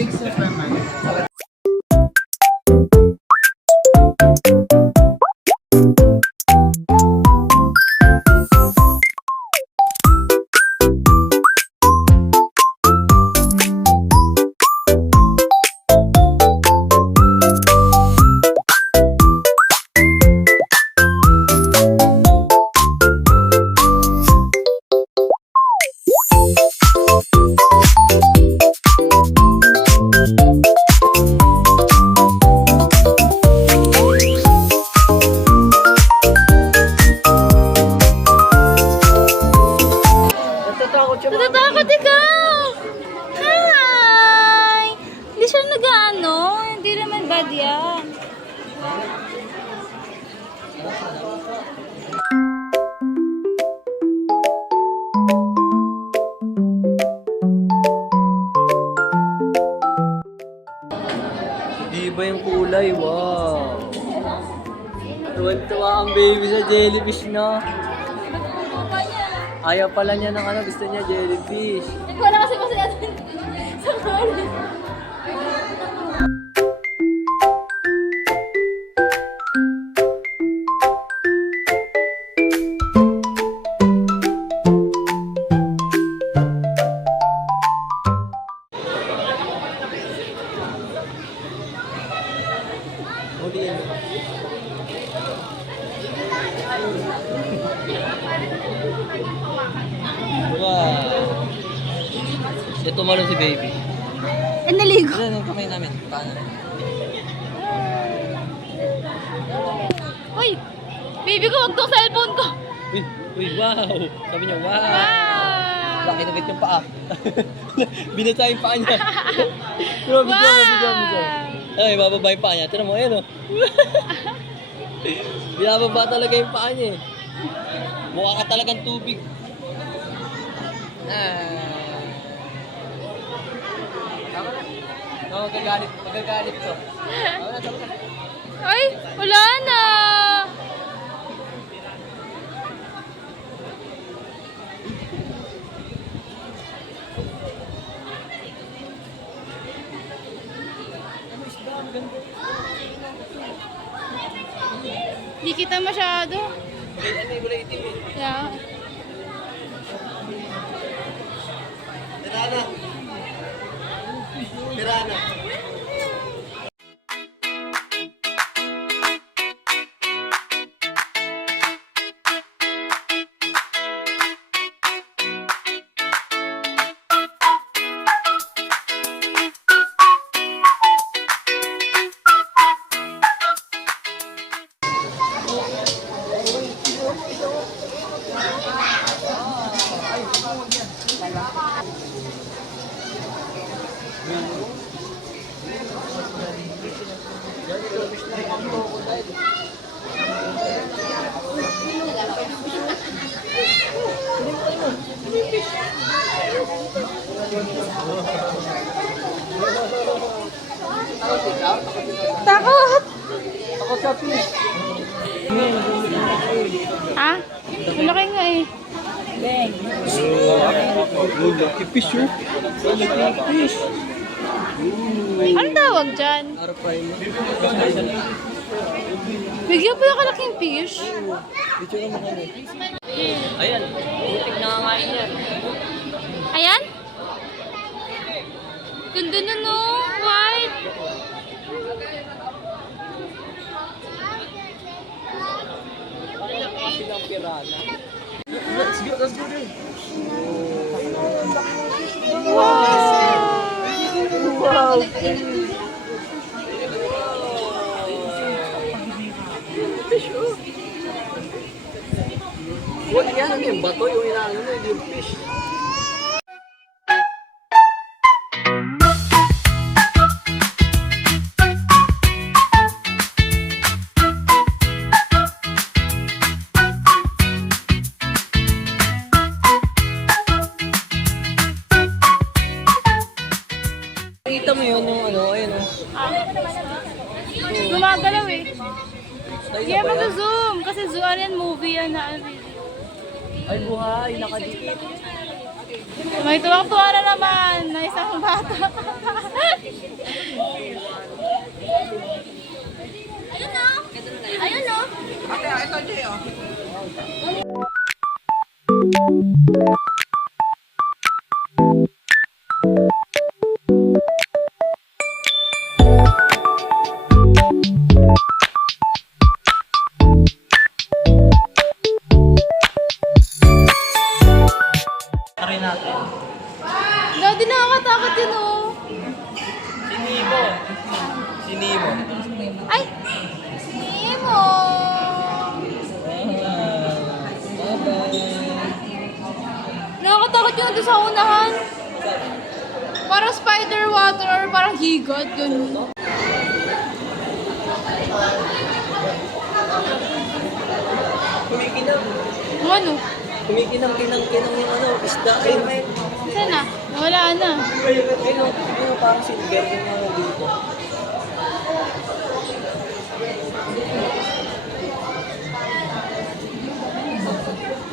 Big Superman. Natatakot ikaw! Hi! Hindi siya nag-ano. Hindi naman bad yan. Di ba yung kulay? Wow! Tuwan-tuwa ang baby sa jellyfish, no? Ayaw pala niya ng ano, gusto niya jellyfish. Wala kasi masaya din sa kulay. Huli yan. Wow! Ito tumalo si baby. Naligo. Ano yung kamay namin? Paano? Uy! Baby ko, wag tong cellphone ko! Uy! Uy! Wow! Sabi niya, wow! Wow! Bakit nabit yung paa? Binasa yung paa niya. Pero bigyan. Ay, bababa yung paa niya. Tira mo, ayan o. Binababa talaga yung paa niya eh. Mukha ka talagang tubig. Tama na. No, magagalit to. Tama na. Ay! Wala na! Di kita masyado. Ano yung gulay itim eh. Yeah. Tirana. Tirana. Takot! Ako sa fish. Ha? Malaki nga eh. Lucky fish oh. Lucky fish. Anong tawag dyan? Arapay mo. Bigyan po yung kalaking fish. Picture mo kami. Ayan. Butik na nga yan. Ayan? Ganda na no, white. Kasi ng pirana. Let's go there. Wow! Fish oh. What yan? Ano yung bato? Yung inaano mo, yung fish. Nakita mo yun, yung ano, ayun o. Gumagalaw eh. Hindi yeah, mag-zoom. Kasi zoom yan, movie yan na. Ay buhay, nakadikit. May tuwang-tuwa na naman na isang bata. Ayun o. Ayun o. Try natin. Daddy, nakakatakot yun o. Sinimo. Sinimo. Ay! Nemo! Nakakatakot yun doon sa unahan. Parang spider water or parang higot. Ganun. Kumikinang. Ano? Kumikinang-kinang-kinang yung ano, isda. Ayun. Saan na? Wala na. Ayun, parang silver yung ano dito.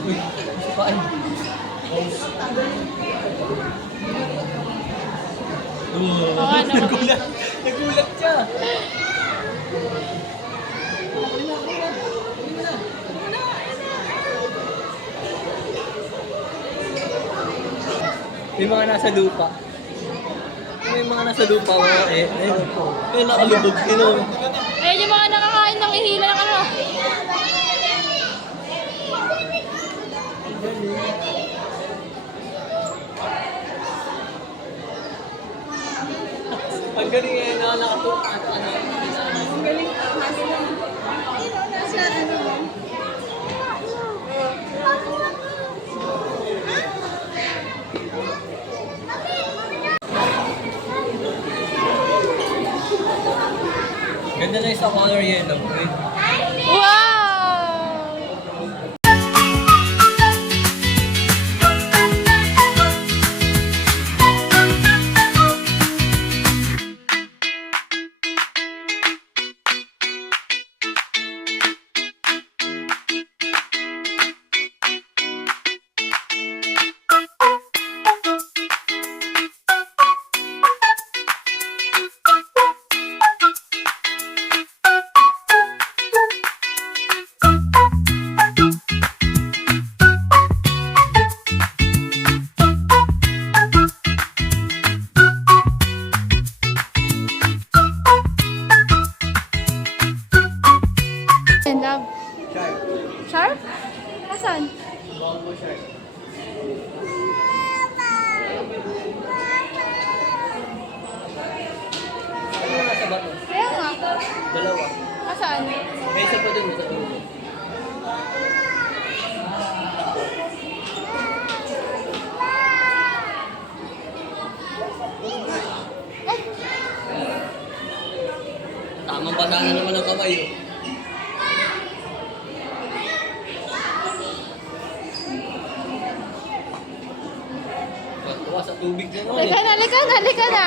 Uy, paan. Oo, ano? Nagulat siya. May mga nasa lupa. May mga nasa lupa mga ayun. May nakalubog. Ayun. Ayun yung mga nakakain ng ihila ng ano. Ang galing eh, nakatuwa. Ang galing. Nasa ano? Ganda na yung sa color yellow. Wait. Wow! Love. Shark? Nasaan? Ano nasa bato? Kaya nga. Dalawa. Nasaan? May isa pa dun sa dulo. Ay! Tamang basa na naman ang kamay. Oh. Tuwa sa tubig na naman Halika eh. na, halika na, halika na.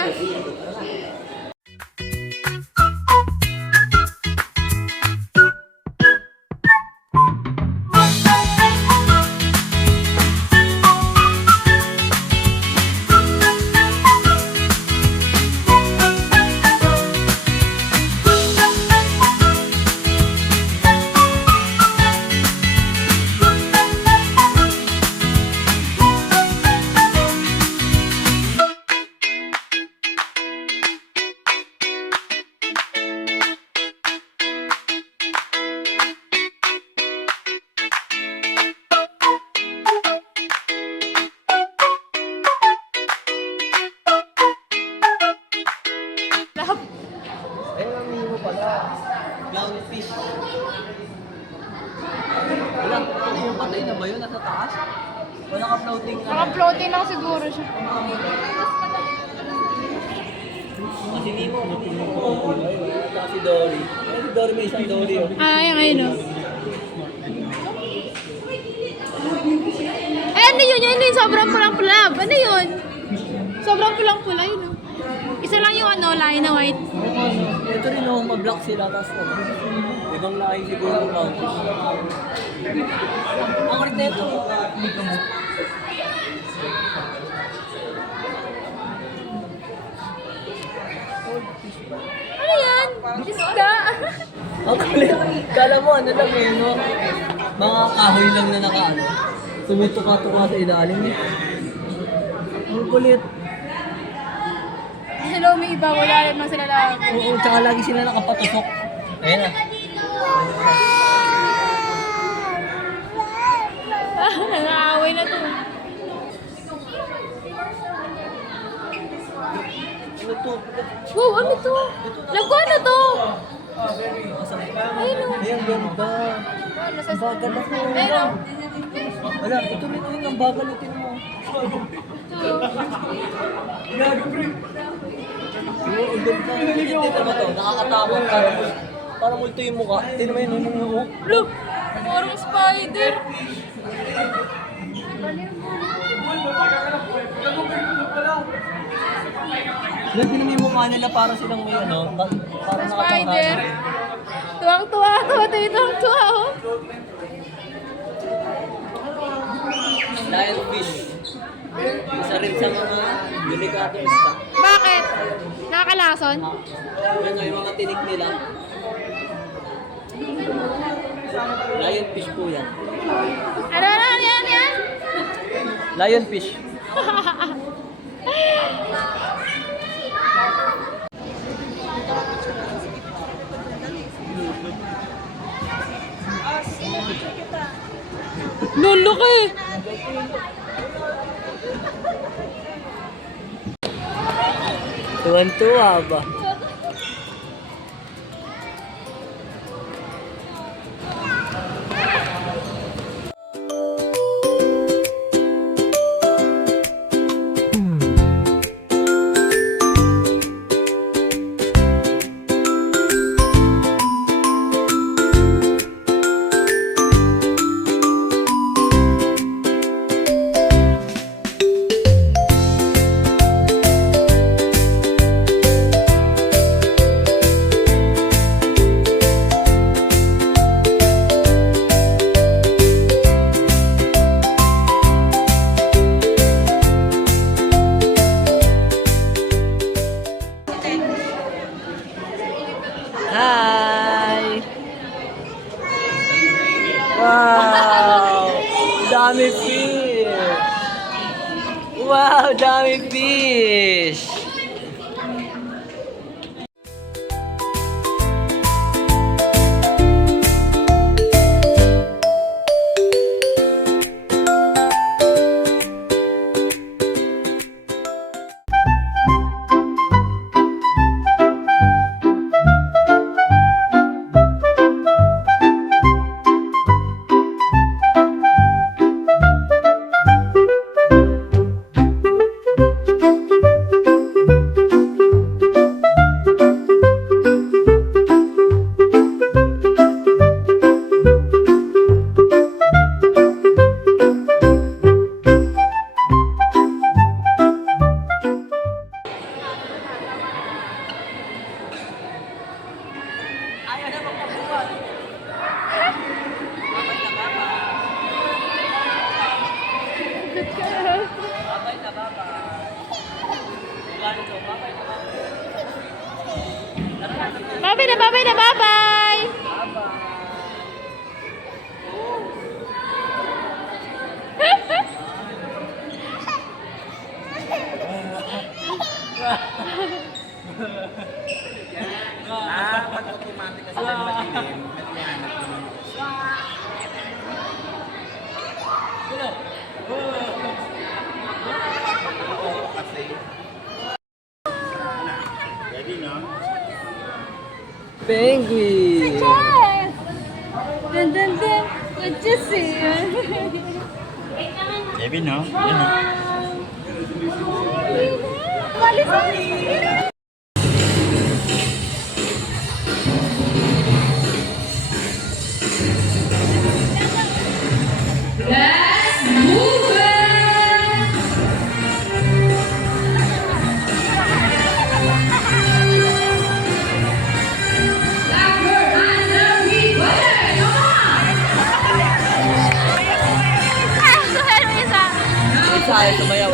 Love. Ayun ang mimo pala. Clownfish. Wala, ano yung patay na ba yun? Nasa taas? Wala ka floating na. Naka-floating lang siguro siya. Kasi Nemo. Saka si Dory. Ayun si Dory, may isang Dory oh. Ay, ayun o. Eh, ano yun? Yun yung sobrang pulang-pula. Ano yun? Sobrang pulang-pula yun o. Isa lang yung ano, line na white. Ito rin oh, ma-block sila. Tapos ibang lahi siguro ng clownfish. Ang rin nito. Ang kulit. Kala mo ano lang eh, no? Mga kahoy lang na nakaano. Tumutuka-tuka sa ilalim eh. Ang kulit. Sa loob may iba, wala naman sila lang. Oo, tsaka lagi sila nakapatusok. Ayan na. Nangaaway na to. Ano to? Wow, ano to? Lago na to? Ayun o. Ayan, ganda. Ano sa... Ang bagal ako. Ayun o. Wala, ito rin yun. Ang bagal natin mo. Oo, ang ganda. Hindi naman to. Nakakatakot. Parang multo yung mukha. Tingnan mo yun. Yung mga Look! Parang spider. Tingnan mo yung mukha nila para silang may ano. Parang Spider. Tuwang-tuwa. Tuwang-tuwa. Oh. Lionfish. Isa rin sa mga delikado isda. Bakit? Nakakalason? Yan o, yung mga tinik nila. Lionfish po yan. Ano yan? Lionfish. Lolo ka eh. Tuwan-tuwa ba? Hi! Wow! Dami fish! Wow! Dami fish! Bye-bye na, bye-bye! Pag automatic kasi ng madilim, naghihanap naman. Kasi, ready no? Penguin! Yes! Dun dun dun! What you see? Kevin no? Yan no? Walis! Isa ay sumayaw.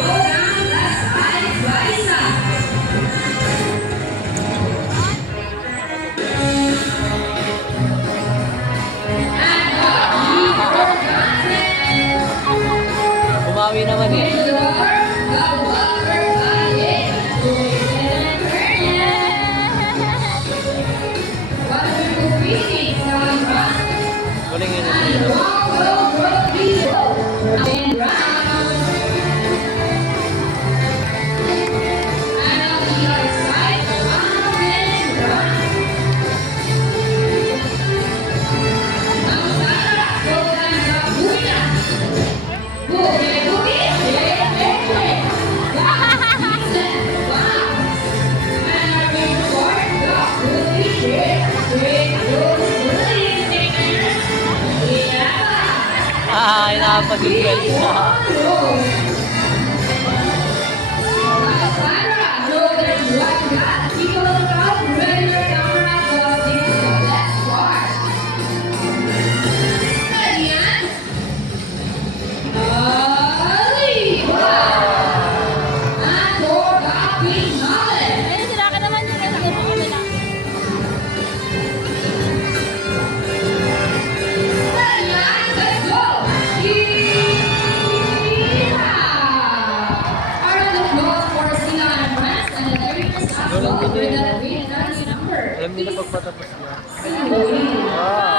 seatbelt. Ayun, sila ka naman yung nasa kabila. Alam nila pagpatapos niya. Wow.